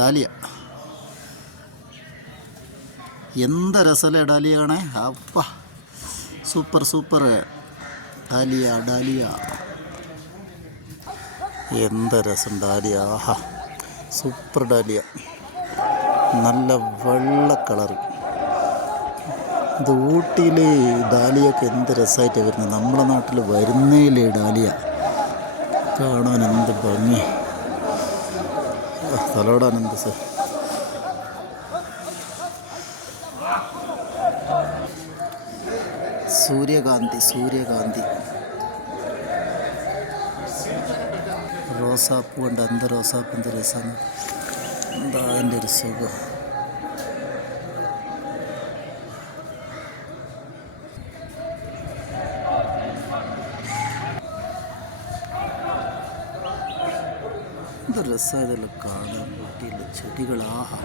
Dahlia എന്താ രസമല്ലേ dahlia കാണേ. അപ്പ സൂപ്പർ സൂപ്പർ ഡാലിയ ഡാലിയ എന്താ രസം ഡാലിയ. ആഹാ സൂപ്പർ ഡാലിയ, നല്ല വെള്ള കളർ. ഇത് ഊട്ടിയിൽ ഡാലിയൊക്കെ എന്ത് രസമായിട്ടാണ് വരുന്നത്. നമ്മളെ നാട്ടിൽ വരുന്നേലേ ഡാലിയ കാണാൻ എന്ത് ഭംഗി, തലോടാൻ എന്ത് സൂര്യകാന്തി സൂര്യകാന്തി റോസാപ്പൂ ഉണ്ട്. എന്ത് റോസാപ്പൂ, എന്ത് രസമാണ്. എന്താ അതിൻ്റെ ഒരു സുഖം. എന്ത് രസമായതല്ലോ കാണാൻ. ഊട്ടിയിലെ ചെടികൾ ആഹാ.